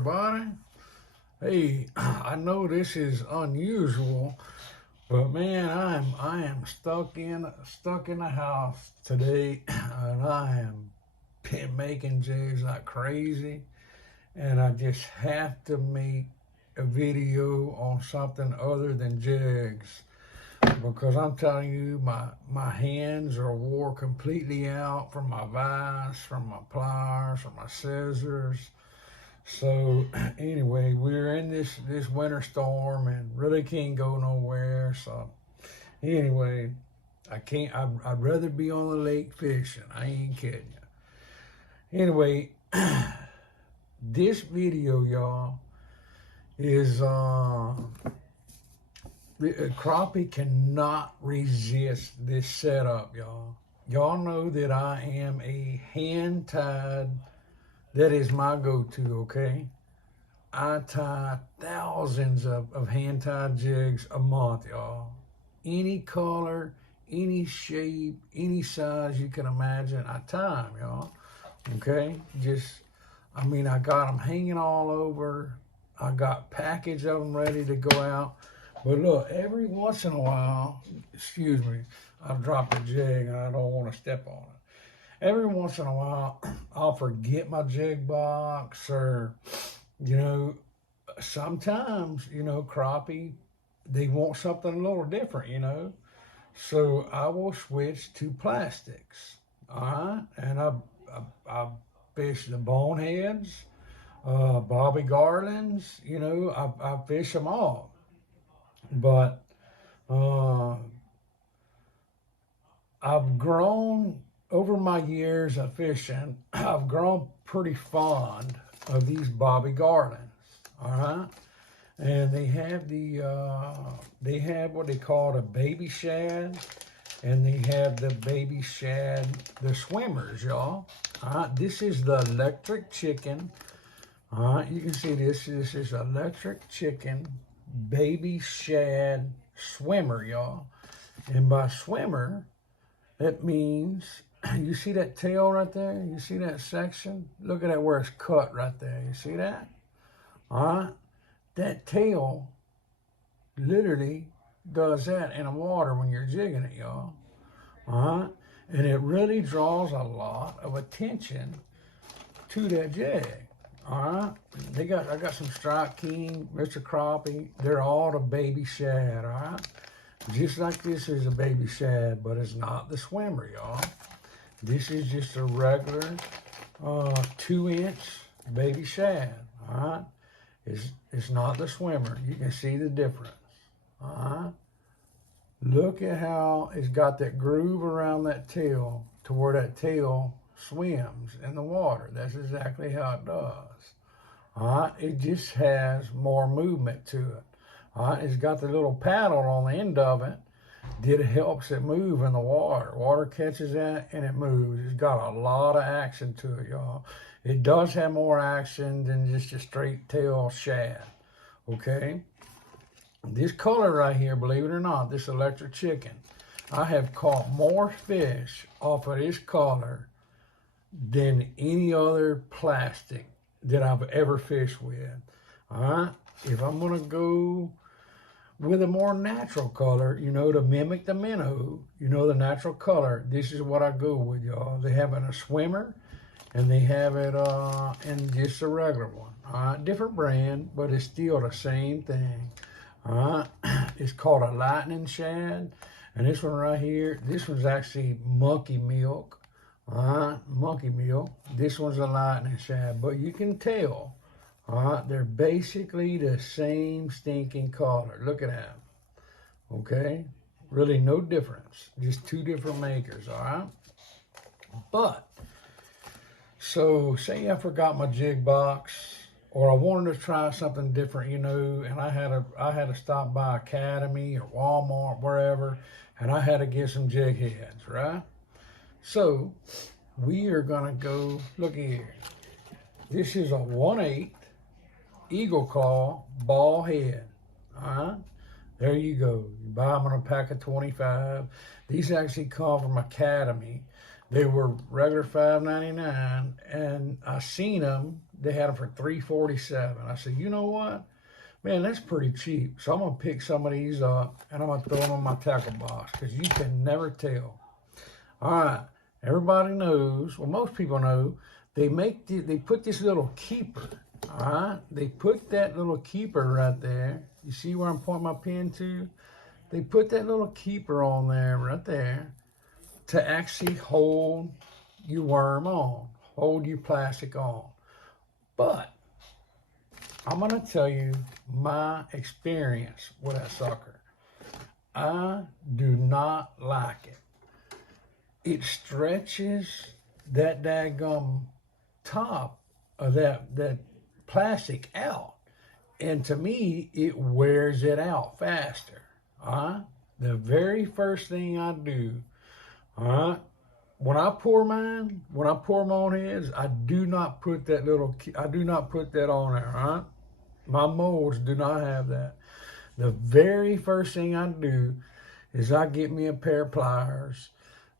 everybody. Hey, I know this is unusual, but man, I am stuck in the house today, and I am been making jigs like crazy, and I just have to make a video on something other than jigs because I'm telling you, my hands are wore completely out from my vise, from my pliers, from my scissors. So anyway, we're in this winter storm and really can't go nowhere. So anyway, I can't. I'd rather be on the lake fishing. I ain't kidding you. Anyway, this video, y'all, is Crappie cannot resist this setup, y'all. Y'all know that I am a hand tied. That is my go-to, okay? I tie thousands of hand-tied jigs a month, y'all. Any color, any shape, any size you can imagine, I tie them, y'all. Okay? I got them hanging all over. I got package of them ready to go out. But look, every once in a while, excuse me, I dropped a jig and I don't want to step on it. Every once in a while, I'll forget my jig box or, sometimes, crappie, they want something a little different. So I will switch to plastics, all right? And I fish the boneheads, Bobby Garlands, I fish them all. But I've grown over my years of fishing. I've grown pretty fond of these Bobby Garlands. All right, and they have what they call a baby shad, and they have the baby shad, the swimmers, y'all. All right, this is the electric chicken. All right, you can see this. This is electric chicken baby shad swimmer, y'all. And by swimmer, that means, you see that tail right there? You see that section? Look at that where it's cut right there. You see that? All right? That tail literally does that in the water when you're jigging it, y'all. All right? And it really draws a lot of attention to that jig. All right? I got some Strike King, Mr. Crappie. They're all the baby shad, all right? Just like this is a baby shad, but it's not the swimmer, y'all. This is just a regular 2-inch baby shad, all right? It's not the swimmer. You can see the difference, all right? Look at how it's got that groove around that tail to where that tail swims in the water. That's exactly how it does, all right? It just has more movement to it. All right, it's got the little paddle on the end of it that helps it move in the water. Water catches that and it moves. It's got a lot of action to it, y'all. It does have more action than just a straight tail shad, okay? This color right here, believe it or not, this electric chicken, I have caught more fish off of this color than any other plastic that I've ever fished with, all right? If I'm gonna go with a more natural color, to mimic the minnow, the natural color, this is what I go with, y'all. They have it in a swimmer, and they have it in just a regular one. All right, different brand, but it's still the same thing. All right, it's called a lightning shad, and this one right here, this one's actually monkey milk. All right, monkey milk. This one's a lightning shad, but you can tell. All right, they're basically the same stinking color. Look at that. Okay, really no difference. Just two different makers. All right, but so say I forgot my jig box, or I wanted to try something different, and I had to stop by Academy or Walmart, wherever, and I had to get some jig heads, right? So we are gonna go. Look here. This is a 1/8. Eagle Claw ball head. All right, there you go. You buy them in a pack of 25. These actually come from Academy. They were regular $5.99, and I seen them they had them for $3.47. I said, you know what? Man, that's pretty cheap. So I'm going to pick some of these up, and I'm going to throw them in my tackle box, because you can never tell. All right, everybody knows, well, most people know, they put this little keeper, all right? They put that little keeper right there. You see where I'm pointing my pen to? They put that little keeper on there, right there, to actually hold your worm on, hold your plastic on. But I'm going to tell you my experience with that sucker. I do not like it. It stretches that daggum top of that plastic out. And to me, it wears it out faster. The very first thing I do, when I pour mine, when I pour them on heads, I do not put that on there, My molds do not have that. The very first thing I do is I get me a pair of pliers.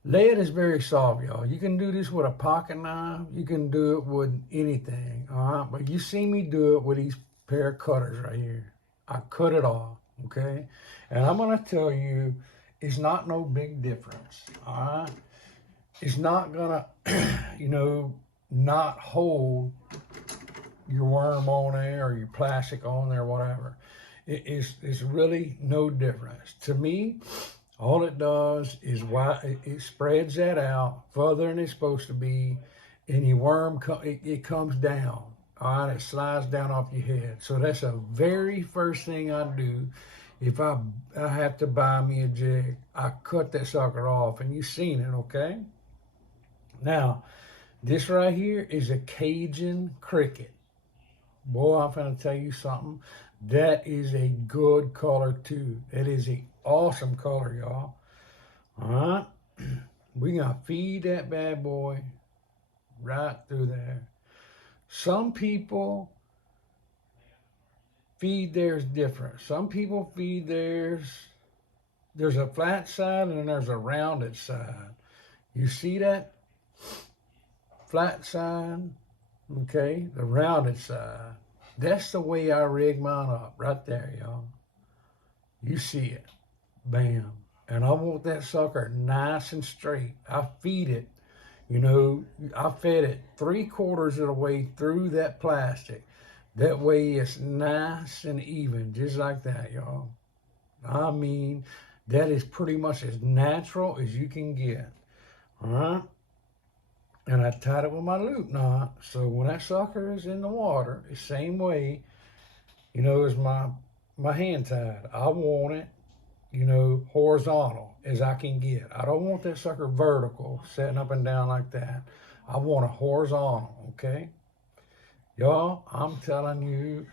Lead is very soft, y'all. You can do this with a pocket knife. You can do it with anything, But you see me do it with these pair of cutters right here. I cut it off, okay? And I'm going to tell you, it's not no big difference, It's not going to, not hold your worm on there or your plastic on there, whatever. It's really no difference. To me, all it does is it spreads that out further than it's supposed to be, and your worm, it comes down, it slides down off your head. So that's the very first thing I do. If I have to buy me a jig, I cut that sucker off, and you've seen it, okay? Now, this right here is a Cajun cricket. Boy, I'm going to tell you something. That is a good color, too. That is an awesome color, y'all. All right? We're going to feed that bad boy right through there. Some people feed theirs different. Some people feed theirs, there's a flat side and then there's a rounded side. You see that? Flat side, okay, the rounded side. That's the way I rig mine up, right there, y'all. You see it, bam. And I want that sucker nice and straight. I feed it, I fed it 3/4 of the way through that plastic. That way it's nice and even, just like that, y'all. I mean, that is pretty much as natural as you can get, all right? And I tied it with my loop knot, so when that sucker is in the water, the same way, as my hand tied. I want it, horizontal as I can get. I don't want that sucker vertical, setting up and down like that. I want it horizontal, okay? Y'all, I'm telling you,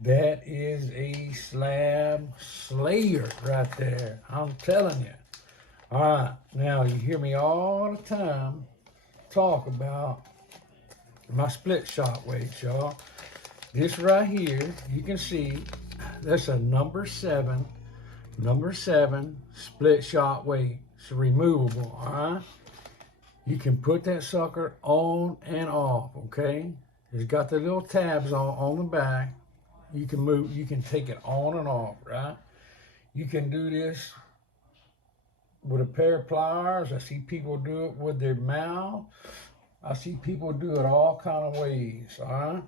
that is a slab slayer right there. I'm telling you. All right, now you hear me all the time talk about my split shot weights, y'all. This right here, you can see, that's a number seven split shot weight. It's removable, all right? You can put that sucker on and off, okay? It's got the little tabs on the back. You can take it on and off, right? You can do this with a pair of pliers. I see people do it with their mouth. I see people do it all kind of ways, all right?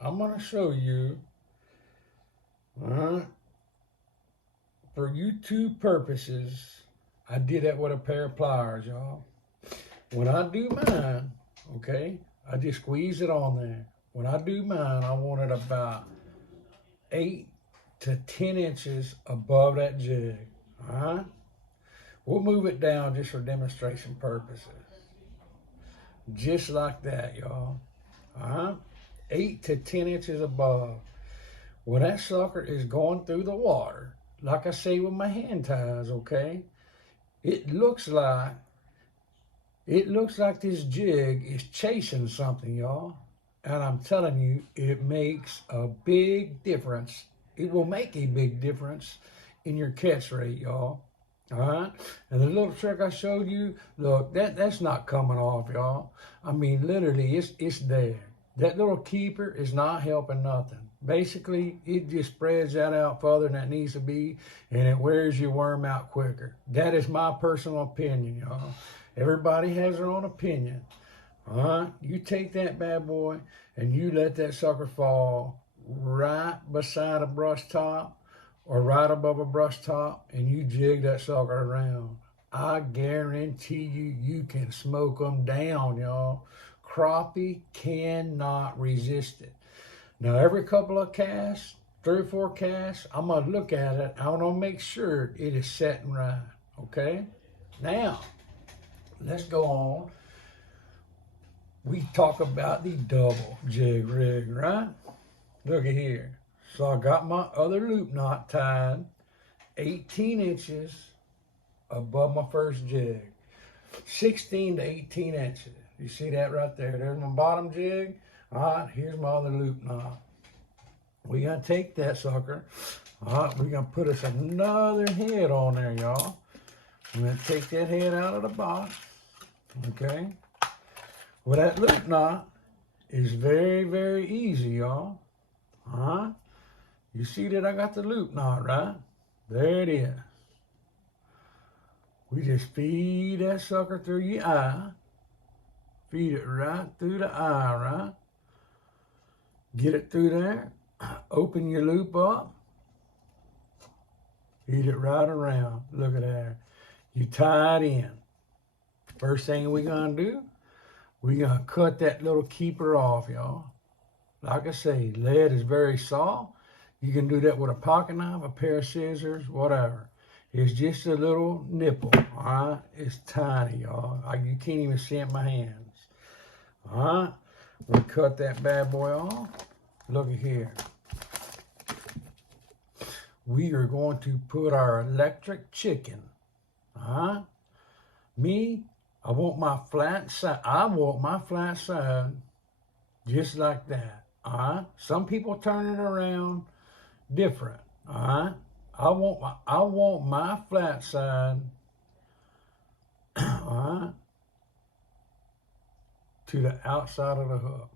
I'm going to show you, all right? For YouTube purposes, I did that with a pair of pliers, y'all. When I do mine, okay, I just squeeze it on there. When I do mine, I want it about 8 to 10 inches above that jig, all right? We'll move it down just for demonstration purposes. Just like that, y'all. All right? 8 to 10 inches above. When that sucker is going through the water, like I say with my hand ties, okay? It looks like this jig is chasing something, y'all. And I'm telling you, it makes a big difference. It will make a big difference in your catch rate, y'all. All right, and the little trick I showed you, look, that's not coming off, y'all. I mean, literally, it's there. that little keeper is not helping nothing. Basically, it just spreads that out further than it needs to be, and it wears your worm out quicker. That is my personal opinion, y'all. Everybody has their own opinion. You take that bad boy and you let that sucker fall right beside a brush top or right above a brush top, and you jig that sucker around. I guarantee you, you can smoke them down, y'all. Crappie cannot resist it. Now, every couple of casts, 3 or 4 casts, I'm going to look at it. I want to make sure it is setting right, okay? Now, let's go on. We talk about the double jig rig, right? Look at here. So I got my other loop knot tied 18 inches above my first jig. 16 to 18 inches. You see that right there? There's my bottom jig. All right, here's my other loop knot. We gotta take that sucker. All right, we're gonna put us another head on there, y'all. I'm gonna take that head out of the box. Okay. Well, that loop knot is very, very easy, y'all. You see that I got the loop knot, right? There it is. We just feed that sucker through your eye. Feed it right through the eye, right? Get it through there. Open your loop up. Feed it right around. Look at that. You tie it in. First thing we're going to do, we're going to cut that little keeper off, y'all. Like I say, lead is very soft. You can do that with a pocket knife, a pair of scissors, whatever. It's just a little nipple, all right? It's tiny, y'all. You can't even see it in my hands. All right? We cut that bad boy off. Look at here. We are going to put our electric chicken. All right? Me, I want my flat side. I want my flat side just like that. All right? Some people turn it around different. All right? I want my flat side, all right, to the outside of the hook.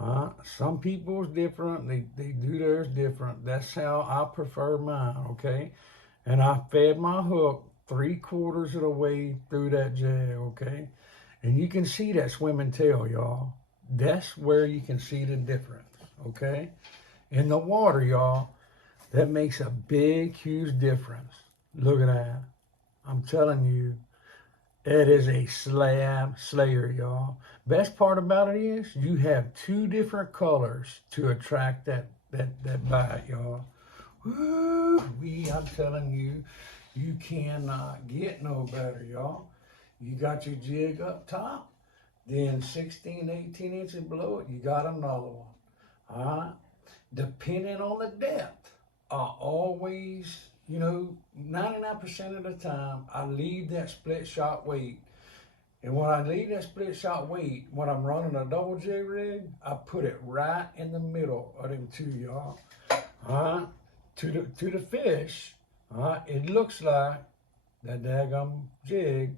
All right? Some people's different. They do theirs different. That's how I prefer mine, okay? And I fed my hook 3/4 of the way through that jag, okay? And you can see that swimming tail, y'all. That's where you can see the difference, okay? In the water, y'all, that makes a big, huge difference. Look at that. I'm telling you, it is a slab slayer, y'all. Best part about it is you have 2 different colors to attract that bite, y'all. Woo-wee, I'm telling you, you cannot get no better, y'all. You got your jig up top, then 16, 18 inches below it, you got another one. All right? Depending on the depth, I always, 99% of the time, I leave that split shot weight. And when I leave that split shot weight, when I'm running a double jig rig, I put it right in the middle of them 2, y'all. All right? To the fish, all right, it looks like that daggum jig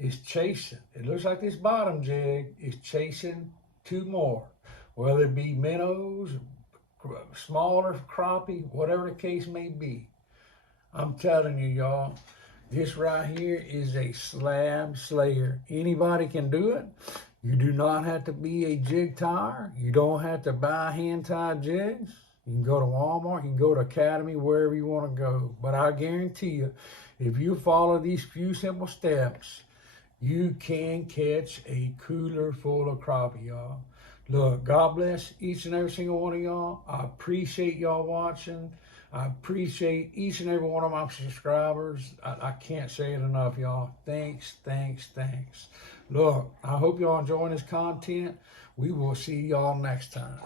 is chasing. It looks like this bottom jig is chasing 2 more, whether it be minnows, smaller crappie, whatever the case may be. I'm telling you, y'all, this right here is a slab slayer. Anybody can do it. You do not have to be a jig tire. You don't have to buy hand-tied jigs. You can go to Walmart, you can go to Academy, wherever you want to go. But I guarantee you, if you follow these few simple steps, you can catch a cooler full of crappie, y'all. Look, God bless each and every single one of y'all. I appreciate y'all watching. I appreciate each and every one of my subscribers. I can't say it enough, y'all. Thanks, thanks, thanks. Look, I hope y'all enjoying this content. We will see y'all next time.